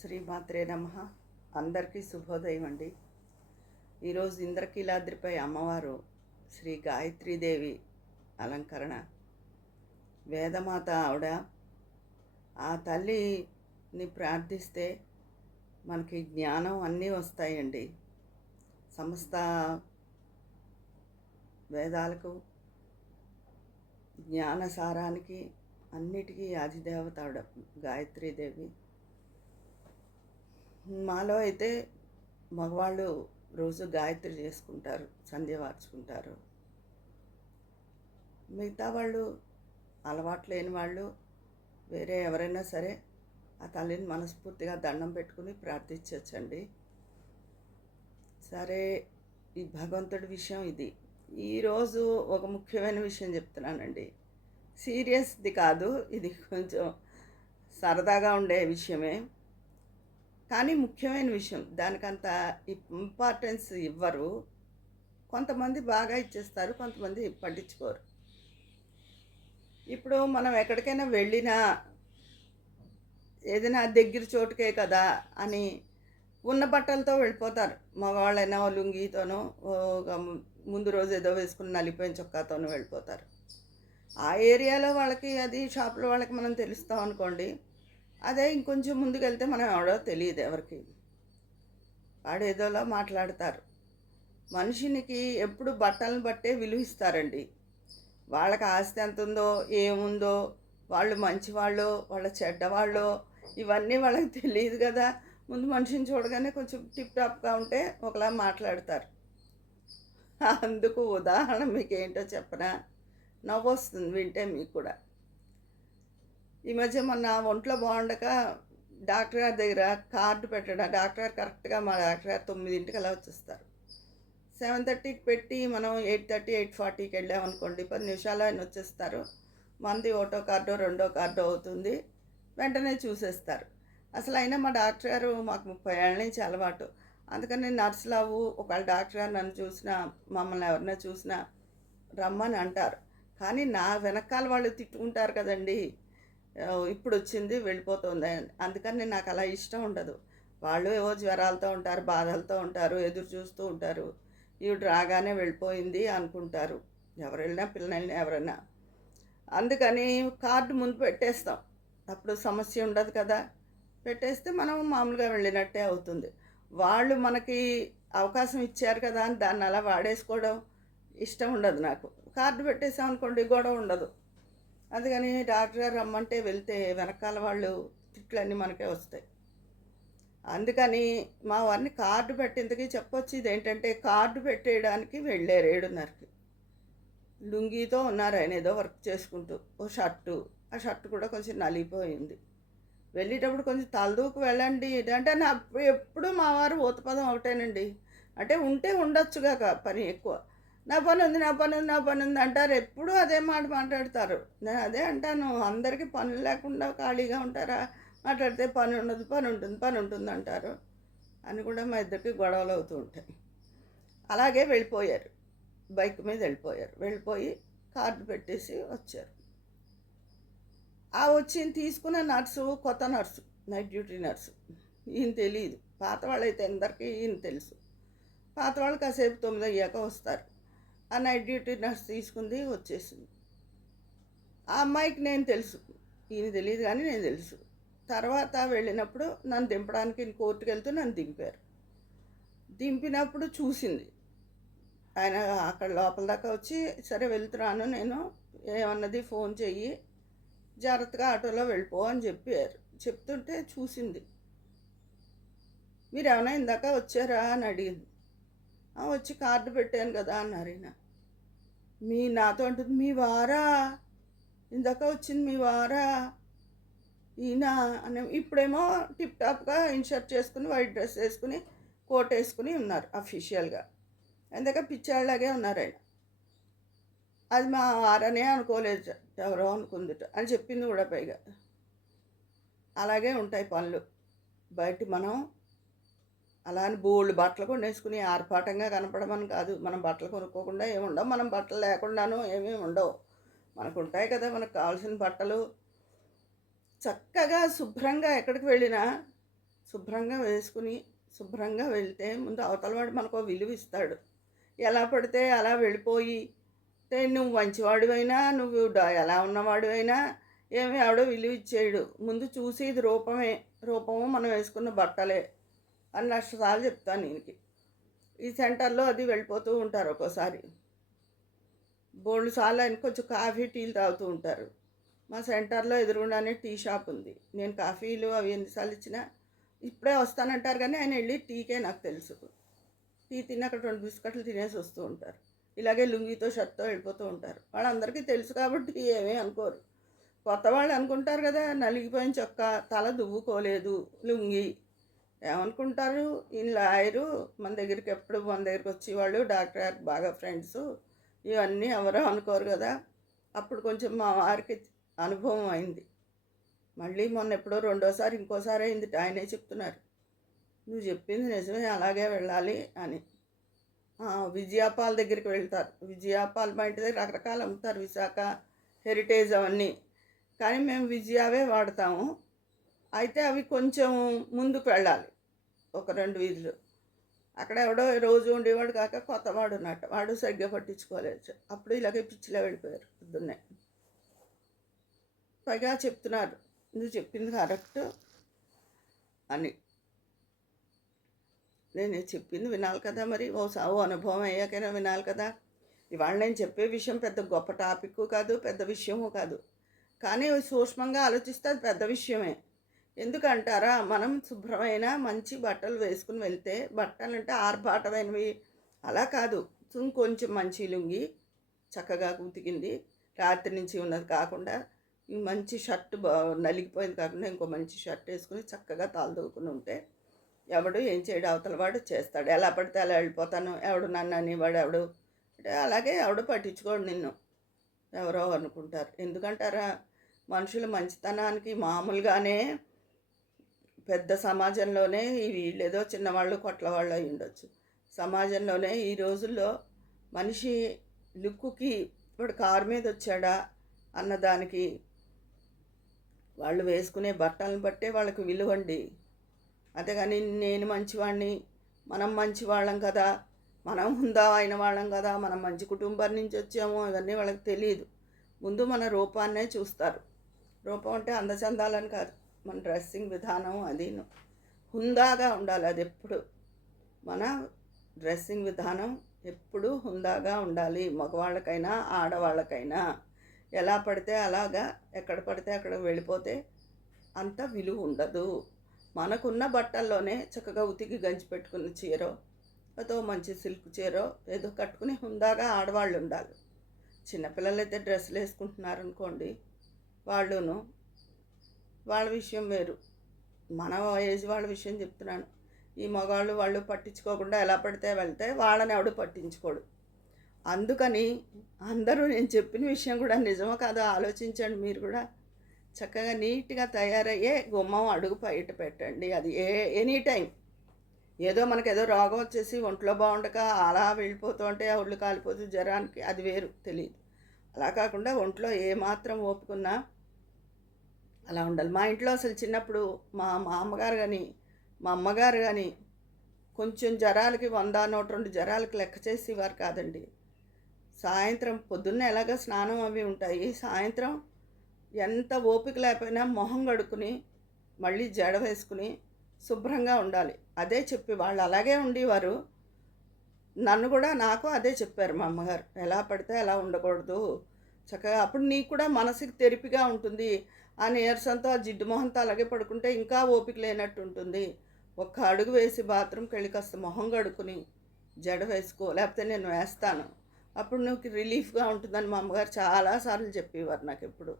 శ్రీమాత్రే నమః. అందరికీ శుభోదయం అండి. ఈరోజు ఇంద్రకీలాద్రిపై అమ్మవారు శ్రీ గాయత్రీదేవి అలంకరణ. వేదమాత ఆవిడ. ఆ తల్లిని ప్రార్థిస్తే మనకి జ్ఞానం అన్నీ వస్తాయండి. సమస్త వేదాలకు, జ్ఞానసారానికి అన్నిటికీ అధిదేవత ఆవిడ గాయత్రీదేవి. మాలో అయితే మగవాళ్ళు రోజు గాయత్రి చేసుకుంటారు, సంధ్య వార్చుకుంటారు. మిగతా వాళ్ళు, అలవాటు లేని వాళ్ళు, వేరే ఎవరైనా సరే ఆ తల్లిని మనస్ఫూర్తిగా దండం పెట్టుకుని ప్రార్థించవచ్చండి. సరే, ఈ భగవంతుడి విషయం ఇది. ఈరోజు ఒక ముఖ్యమైన విషయం చెప్తున్నానండి. సీరియస్ది కాదు, ఇది కొంచెం సరదాగా ఉండే విషయమే, కానీ ముఖ్యమైన విషయం. దానికంత ఇంపార్టెన్స్ ఇవ్వరు. కొంతమంది బాగా ఇచ్చేస్తారు, కొంతమంది పట్టించుకోరు. ఇప్పుడు మనం ఎక్కడికైనా వెళ్ళినా ఏదైనా దగ్గర చోటుకే కదా అని ఉన్న బట్టలతో వెళ్ళిపోతారు. మగవాళ్ళైనా లుంగీతోనో ముందు రోజు ఏదో వేసుకుని నలిపోయిన చొక్కాతోనూ వెళ్ళిపోతారు. ఆ ఏరియాలో వాళ్ళకి, అది షాపులో వాళ్ళకి మనం తెలుస్తాం అనుకోండి. అదే ఇంకొంచెం ముందుకు వెళ్తే మనం ఎవడో తెలియదు ఎవరికి. వాడు ఏదోలా మాట్లాడతారు. మనిషినికి ఎప్పుడు బట్టలను బట్టే విలువ ఇస్తారండి. వాళ్ళకి ఆస్తి ఎంత ఉందో, ఏముందో, వాళ్ళు మంచివాళ్ళో వాళ్ళ చెడ్డవాళ్ళో ఇవన్నీ వాళ్ళకి తెలియదు కదా. ముందు మనిషిని చూడగానే కొంచెం టిప్ టాప్గా ఉంటే ఒకలా మాట్లాడతారు. అందుకు ఉదాహరణ మీకు ఏంటో చెప్పనా? నవ్వు వస్తుంది వింటే మీకు కూడా. ఈ మధ్య మొన్న ఒంట్లో బాగుండక డాక్టర్ గారి దగ్గర కార్డు పెట్టడం. డాక్టర్ గారు కరెక్ట్గా, మా డాక్టర్ గారు 9ంటికి అలా వచ్చేస్తారు. 7:30కి పెట్టి మనం 8:30, 8:40కి వెళ్ళామనుకోండి, 10 నిమిషాలు ఆయన వచ్చేస్తారు. మంది ఒకటో కార్డో రెండో కార్డో అవుతుంది, వెంటనే చూసేస్తారు. అసలు అయినా మా డాక్టర్ గారు మాకు 30 ఏళ్ళ నుంచి అలవాటు. అందుకని నర్సులావు ఒకవేళ డాక్టర్ గారు నన్ను చూసినా, మమ్మల్ని ఎవరైనా చూసినా రమ్మని అంటారు. కానీ నా వెనకాల వాళ్ళు తిట్టుకుంటారు కదండి, ఇప్పుడు వచ్చింది వెళ్ళిపోతుంది అని. అందుకని నాకు అలా ఇష్టం ఉండదు. వాళ్ళు ఏవో జ్వరాలతో ఉంటారు, బాధలతో ఉంటారు, ఎదురు చూస్తూ ఉంటారు. ఈవిడ రాగానే వెళ్ళిపోయింది అనుకుంటారు, ఎవరు వెళ్ళినా, పిల్లలు వెళ్ళినా, ఎవరైనా. అందుకని కార్డు ముందు పెట్టేస్తాం, అప్పుడు సమస్య ఉండదు కదా. పెట్టేస్తే మనం మామూలుగా వెళ్ళినట్టే అవుతుంది. వాళ్ళు మనకి అవకాశం ఇచ్చారు కదా అని దాన్ని అలా వాడేసుకోవడం ఇష్టం ఉండదు నాకు. కార్డు పెట్టేసాం అనుకోండి, గొడవ ఉండదు. అందుకని డాక్టర్ గారు రమ్మంటే వెళ్తే వెనకాల వాళ్ళు తిట్లన్నీ మనకే వస్తాయి. అందుకని మా వారిని కార్డు పెట్టేందుకు చెప్పొచ్చు. ఇదేంటంటే కార్డు పెట్టేయడానికి వెళ్ళారు 7:30కి. లుంగీతో ఉన్నారు ఆయన, ఏదో వర్క్ చేసుకుంటూ. ఓ షర్టు, ఆ షర్టు కూడా కొంచెం నలిగిపోయింది. వెళ్ళేటప్పుడు కొంచెం తలదూకు వెళ్ళండి అంటే, నా ఎప్పుడు మా వారు ఊతపదం ఒకటేనండి. అంటే ఉంటే ఉండొచ్చుగా పని ఎక్కువ. నా పని ఉంది, నా పని ఉంది, నా పని ఉంది అంటారు. ఎప్పుడూ అదే మాట మాట్లాడతారు. నేను అదే అంటాను, అందరికీ పనులు లేకుండా ఖాళీగా ఉంటారా? మాట్లాడితే పని ఉండదు, పని ఉంటుంది, పని ఉంటుంది అంటారు అని కూడా మా ఇద్దరికి గొడవలు అవుతూ ఉంటాయి. అలాగే వెళ్ళిపోయారు, బైక్ మీద వెళ్ళిపోయారు. వెళ్ళిపోయి కార్డు పెట్టేసి వచ్చారు. ఆ వచ్చింది తీసుకున్న నర్సు, కొత్త నర్సు, నైట్ డ్యూటీ నర్సు. ఈయన తెలియదు. పాత వాళ్ళైతే అందరికీ ఈయన తెలుసు. పాత వాళ్ళు కాసేపు 9 అయ్యాక వస్తారు. ఆ నైట్ డ్యూటీ నర్స్ తీసుకుంది, వచ్చేసింది. ఆ అమ్మాయికి నేను తెలుసు, ఈయన తెలియదు కానీ నేను తెలుసు. తర్వాత వెళ్ళినప్పుడు నన్ను దింపడానికి కోర్టుకు వెళ్తూ నన్ను దింపారు. దింపినప్పుడు చూసింది. ఆయన అక్కడ లోపల దాకా వచ్చి, సరే వెళ్తున్నాను నేను, ఏమన్నది ఫోన్ చెయ్యి, జాగ్రత్తగా ఆటోలో వెళ్ళిపో అని చెప్పారు. చెప్తుంటే చూసింది. మీరు ఏమైనా ఇందాక వచ్చారా అని అడిగింది. వచ్చి కార్డు పెట్టాను కదా అన్నారు ఈయన. నాతో అంటుంది, మీ వారా? ఇందాక వచ్చింది మీ వారా ఈయన అని. ఇప్పుడేమో టిప్ టాప్గా ఇన్షర్ట్ చేసుకుని, వైట్ డ్రెస్ వేసుకుని, కోట్ వేసుకుని ఉన్నారు అఫీషియల్గా. ఇందాక పిచ్చాళ్ళలాగే ఉన్నారు ఆయన. అది మా వారనే అనుకోలేదు, ఎవరో అనుకుందిట అని చెప్పింది కూడా. పైగా అలాగే ఉంటాయి పనులు. బయట మనం అలా అని బోల్డ్ బట్టలు కొనేసుకుని ఆర్భాటంగా కనపడమని కాదు. మనం బట్టలు కొనుక్కోకుండా ఏమి ఉండవు, మనం బట్టలు లేకుండాను ఏమీ ఉండవు. మనకు ఉంటాయి కదా మనకు కావాల్సిన బట్టలు. చక్కగా శుభ్రంగా ఎక్కడికి వెళ్ళినా శుభ్రంగా వేసుకుని శుభ్రంగా వెళ్తే ముందు అవతలవాడు మనకు విలువ ఇస్తాడు. ఎలా పడితే అలా వెళ్ళిపోయి నువ్వు మంచివాడివైనా నువ్వు ఎలా ఉన్నవాడివైనా ఏమి ఆవిడ విలువ ఇచ్చేయడు. ముందు చూసి ఇది రూపమే, రూపము మనం వేసుకున్న బట్టలే అని లక్షసార్లు చెప్తాను దీనికి. ఈ సెంటర్లో అది వెళ్ళిపోతూ ఉంటారు. ఒక్కోసారి బోల్డ్ సార్లు ఆయన కొంచెం కాఫీ టీలు తాగుతూ ఉంటారు. మా సెంటర్లో ఎదురుగుండానే టీ షాప్ ఉంది. నేను కాఫీలు అవి ఎన్నిసార్లు ఇచ్చినా ఇప్పుడే వస్తానంటారు, కానీ ఆయన వెళ్ళి టీకే నాకు తెలుసు. టీ తిని అక్కడ 2 బిస్కెట్లు తినేసి వస్తూ ఉంటారు. ఇలాగే లుంగితో షర్ట్తో వెళ్ళిపోతూ ఉంటారు. వాళ్ళందరికీ తెలుసు కాబట్టి ఏమీ అనుకోరు. కొత్త వాళ్ళు అనుకుంటారు కదా, నలిగిపోయిన చొక్కా, తల దువ్వుకోలేదు, లుంగి ఏమనుకుంటారు, ఈయన లాయరు, మన దగ్గరికి వచ్చి వాళ్ళు డాక్టర్ గారికి బాగా ఫ్రెండ్స్, ఇవన్నీ ఎవరో అనుకోరు కదా. అప్పుడు కొంచెం మా వారికి అనుభవం అయింది. మళ్ళీ మొన్న ఎప్పుడో రెండోసారి ఇంకోసారి అయింది. ఆయనే చెప్తున్నారు, నువ్వు చెప్పింది నిజమే, అలాగే వెళ్ళాలి అని. విజయాపాల్ దగ్గరికి వెళ్తారు. విజయాపాల్ మా ఇంటి దగ్గర రకరకాలు అమ్ముతారు, విశాఖ హెరిటేజ్ అవన్నీ, కానీ మేము విజయావే వాడతాము. అయితే అవి కొంచెం ముందుకు వెళ్ళాలి, ఒక 2 వీధులు. అక్కడ ఎవడో రోజు ఉండేవాడు కాక కొత్తవాడు ఉన్నట్టు, వాడు సరిగ్గా పట్టించుకోలేదు. అప్పుడు ఇలాగే పిచ్చిలో వెళ్ళిపోయారు పొద్దున్నే. పైగా చెప్తున్నారు, నువ్వు చెప్పింది కరెక్ట్ అని. నేను చెప్పింది వినాలి కదా, మరి ఓ అనుభవం అయ్యాకైనా వినాలి కదా. ఇవాళ నేను చెప్పే విషయం పెద్ద గొప్ప టాపిక్ కాదు, పెద్ద విషయము కాదు, కానీ సూక్ష్మంగా ఆలోచిస్తే అది పెద్ద విషయమే. ఎందుకంటారా, మనం శుభ్రమైన మంచి బట్టలు వేసుకుని వెళ్తే, బట్టలు అంటే ఆర్భాటమైనవి అలా కాదు, కొంచెం మంచి లుంగి చక్కగా ఉతికింది, రాత్రి నుంచి ఉన్నది కాకుండా, మంచి షర్ట్ నలిగిపోయింది కాకుండా ఇంకో మంచి షర్ట్ వేసుకుని చక్కగా తాళదూకుని ఉంటే ఎవడు ఏం చేయడు, అవతల వాడు చేస్తాడు. ఎలా పడితే అలా వెళ్ళిపోతాను, ఎవడు నన్ను అనేవాడు ఎవడు అంటే అలాగే ఎవడు పట్టించుకోడు నిన్ను, ఎవరో అనుకుంటారు. ఎందుకంటారా, మనుషుల మంచితనానికి మామూలుగానే పెద్ద సమాజంలోనే వీళ్ళేదో చిన్నవాళ్ళు కొట్లవాళ్ళు అయి ఉండొచ్చు. సమాజంలోనే ఈ రోజుల్లో మనిషి లుక్కుకి ఇప్పుడు కారు మీద వచ్చాడా అన్నదానికి, వాళ్ళు వేసుకునే బట్టలను బట్టే వాళ్ళకి విలువండి. అంతేగాని నేను మంచివాడిని, మనం మంచివాళ్ళం కదా, మనం హుందా అయిన వాళ్ళం కదా, మనం మంచి కుటుంబం నుంచి వచ్చాము, ఇవన్నీ వాళ్ళకి తెలియదు. ముందు మన రూపాన్నే చూస్తారు. రూపం అంటే అందచందాలని కాదు, మన డ్రెస్సింగ్ విధానం అదీను హుందాగా ఉండాలి. అది ఎప్పుడు మన డ్రెస్సింగ్ విధానం ఎప్పుడూ హుందాగా ఉండాలి. మగవాళ్ళకైనా ఆడవాళ్ళకైనా ఎలా పడితే అలాగా ఎక్కడ పడితే అక్కడ వెళ్ళిపోతే అంత విలువ ఉండదు. మనకున్న బట్టల్లోనే చక్కగా ఉతికి గంజి పెట్టుకున్న చీరో అదో మంచి సిల్క్ చీరో ఏదో కట్టుకుని హుందాగా ఆడవాళ్ళు ఉండాలి. చిన్నపిల్లలు అయితే డ్రెస్సులు వేసుకుంటున్నారనుకోండి, వాళ్ళును వాళ్ళ విషయం వేరు, మన ఏజ్ వాళ్ళ విషయం చెప్తున్నాను. ఈ మగవాళ్ళు వాళ్ళు పట్టించుకోకుండా ఎలా పడితే వెళ్తే వాళ్ళని ఎవడు పట్టించుకోడు. అందుకని అందరూ నేను చెప్పిన విషయం కూడా నిజమో కాదో ఆలోచించండి. మీరు కూడా చక్కగా నీట్గా తయారయ్యే గుమ్మం అడుగు బయట పెట్టండి. అది ఎనీ టైం ఏదో మనకేదో రోగం వచ్చేసి ఒంట్లో బాగుండక అలా వెళ్ళిపోతూ ఉంటే ఆ ఒళ్ళు కాలిపోతూ జ్వరానికి, అది వేరు, తెలియదు. అలా కాకుండా ఒంట్లో ఏమాత్రం ఓపుకున్నా అలా ఉండాలి. మా ఇంట్లో అసలు చిన్నప్పుడు మా అమ్మగారు కానీ మా అమ్మగారు కానీ కొంచెం జ్వరాలకి 100, 102 జ్వరాలకి లెక్క చేసేవారు కాదండి. సాయంత్రం పొద్దున్నే ఎలాగ స్నానం అవి ఉంటాయి, సాయంత్రం ఎంత ఓపిక లేకపోయినా మొహం కడుక్కుని మళ్ళీ జడ వేసుకుని శుభ్రంగా ఉండాలి. అదే చెప్పి వాళ్ళు అలాగే ఉండేవారు. నన్ను కూడా నాకు అదే చెప్పారు మా అమ్మగారు, ఎలా పడితే అలా ఉండకూడదు చక్కగా. అప్పుడు నీకు కూడా మనసుకి తెరిపిగా ఉంటుంది. ఆ నీరసంతో ఆ జిడ్డు మొహంతో అలాగే పడుకుంటే ఇంకా ఓపిక లేనట్టు ఉంటుంది. ఒక్క అడుగు వేసి బాత్రూమ్కి వెళ్ళి కాస్త మొహం కడుక్కుని జడ వేసుకో, లేకపోతే నేను వేస్తాను, అప్పుడు నువ్వు రిలీఫ్గా ఉంటుందని మా అమ్మగారు చాలాసార్లు చెప్పేవారు నాకు. ఎప్పుడు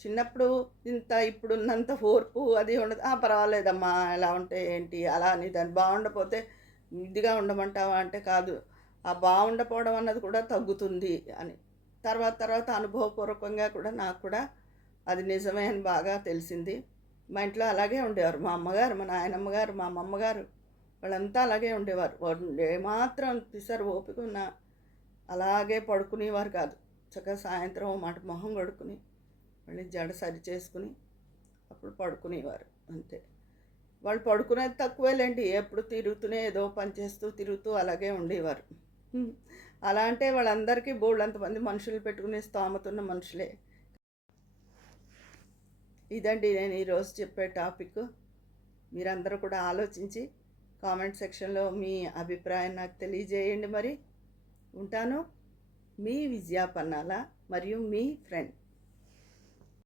చిన్నప్పుడు ఇంత ఇప్పుడున్నంత ఓర్పు అది ఉండదు. పర్వాలేదమ్మా, ఎలా ఉంటే ఏంటి అలా అని, దాన్ని బాగుండపోతే ఇదిగా ఉండమంటావా అంటే కాదు, ఆ బాగుండపోవడం అన్నది కూడా తగ్గుతుంది అని తర్వాత అనుభవపూర్వకంగా కూడా నాకు కూడా అది నిజమే అని బాగా తెలిసింది. మా ఇంట్లో అలాగే ఉండేవారు. మా అమ్మగారు, మా నాయనమ్మగారు, మా అమ్మమ్మగారు వాళ్ళంతా అలాగే ఉండేవారు. ఏమాత్రం పిసరు ఓపిక ఉన్నా అలాగే పడుకునేవారు కాదు. చక్కగా సాయంత్రం మాట మొహం కడుక్కుని మళ్ళీ జడ సరి చేసుకుని అప్పుడు పడుకునేవారు, అంతే. వాళ్ళు పడుకునేది తక్కువేలేండి. ఎప్పుడు తిరుగుతూనే ఏదో పని చేస్తూ, తిరుగుతూ అలాగే ఉండేవారు. హ్మ్. అలా అంటే వాళ్ళందరికీ బోలెడంతమంది మనుషులు పెట్టుకునే స్తోమతున్న మనుషులే. ఇదండి నేను ఈరోజు చెప్పే టాపిక్. మీరందరూ కూడా ఆలోచించి కామెంట్ సెక్షన్‌లో మీ అభిప్రాయం నాకు తెలియజేయండి మరి. ఉంటాను. మీ విజయ పన్నాల మరియు మీ ఫ్రెండ్.